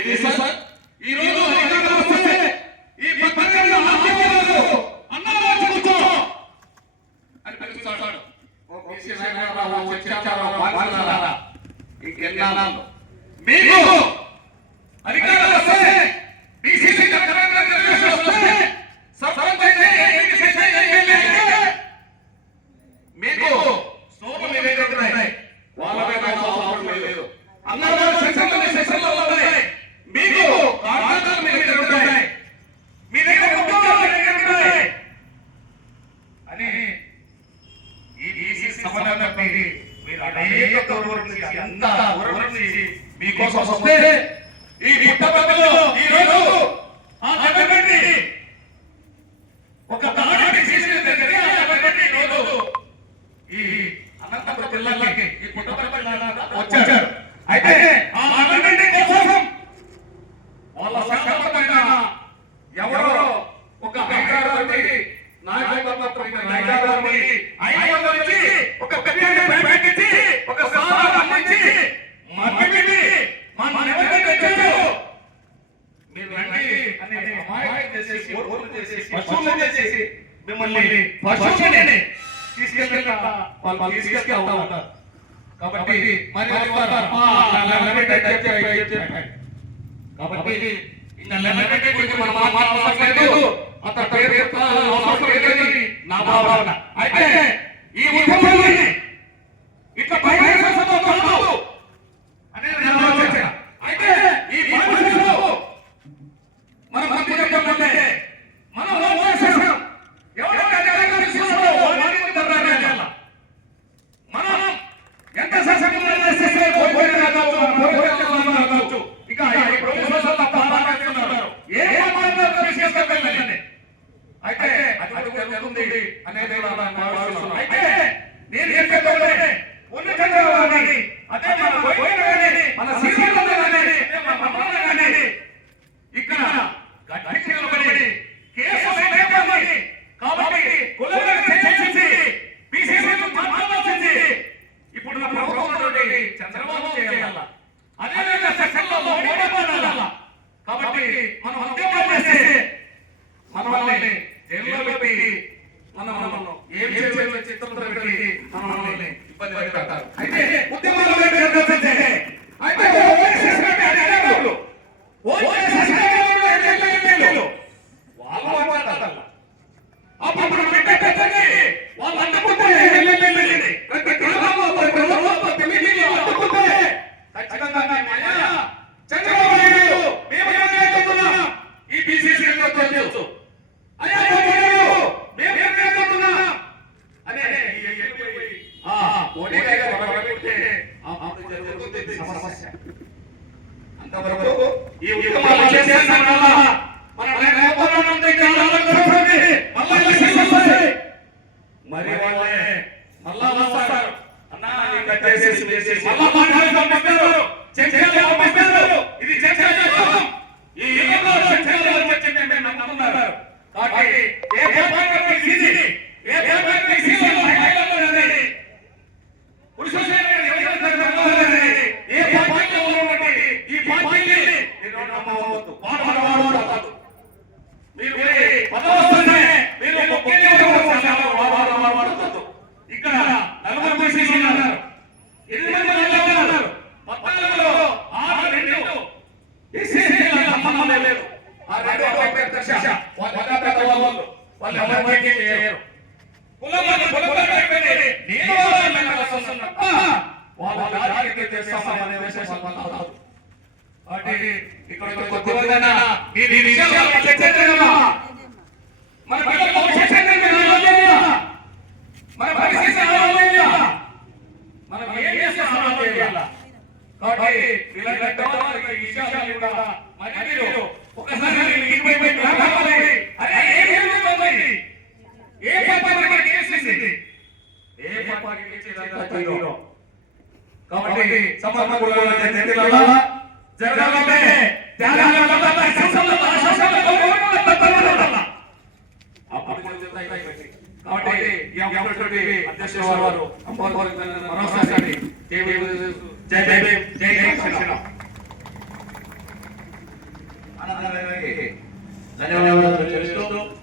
తెలుసా సార్ ఈ రోజు అధికారంలో ఈ పత్రికల్లో ఆశీర్వాదాలు కూర్చో అని పిలుస్తాడు మీకు అధికారం వస్తే బీసీ తెలంగాణ వస్తే సర్పంచ్ మీకోసం వస్తే ఈ పుట్టపక్కలో ఈ రోజు ఆ జగన్ని ఒక దాడిని చేసిన దగ్గర జగన్ని ఈ రోజు ఈ అనంతపురం ఈ వచ్చారు. అయితే ఆ అభివృద్ధి కోసం వాళ్ళ సంకల్పమైన ఎవరో ఒక అధికారాన్ని నాయకత్వం నాయకత్వాన్ని ఐదు వందల నుంచి ఒక పెద్ద పెట్టించి ఒక స్థానం నుంచి మధ్యమిది మన ఎవరైతే తెచ్చారో మీరు రండి అని అమాయకం చేసేసి ఓట్లు చేసేసి పశువులు చేసేసి మిమ్మల్ని పశువులని తీసుకెళ్ళి వాళ్ళు తీసుకెళ్తా ఉంటారు. కాబట్టి మరి కాబట్టి అంత పేరు నా భావన. అయితే జరుగుతుంది అనేది అయితే నేను చెప్పేది అదే మన కానీ మన సీనియర్లు కానీ మన మమ్మల్ని కానీ ఇక్కడ గట్టి నిలబడి కేసు కాబట్టి కులాలను చర్చించి బీసీసీలు మాట్లాడాల్సింది ఇప్పుడు నా ప్రభుత్వంలో చంద్రబాబు చేయాల? అదేవిధంగా సెక్షన్లో ఓడిపోవాల కాబట్టి మనం ఉద్యోగాలు చేస్తే మన వాళ్ళని జైల్లో పెట్టి మనం మనం వాళ్ళని ఇబ్బంది పెడతారు అయితే ఉద్యమాలు ఆ ఓడి అప్పుడు జరుగుతుంది సమస్య అంతవరకు ఈ ఉద్యమాలు చేసేసిన వల్ల మన నేపథ్యం నుండి మళ్ళా ఎలక్షన్ మరి వాళ్ళే మళ్ళా వస్తారు అన్నా ఇది కట్టేసేసి మళ్ళా పంపారు ఇది ఆ రెండు అభ్యర్థి వాళ్ళు పెద్ద వాళ్ళు వాళ్ళు ఎవరికి చేయరు కులమని కులమని అయిపోయింది. నేను వాళ్ళని నమ్మకస్తున్నా. వాళ్ళ దారికి చేస్తామనే ఉద్దేశం వాళ్ళ కాదు. కాబట్టి ఇక్కడ కొద్దిమందైనా ఈ ఈ విషయాలు చర్చించగలమా? మన భవిష్యత్తు పరిస్థితి ఏం చేస్తే ఆలోచన చేయాలా? కాబట్టి జరగాలంటే కాబట్టి అధ్యక్ష వారు మరోసారి జై జై జై ధన్యవాదాలు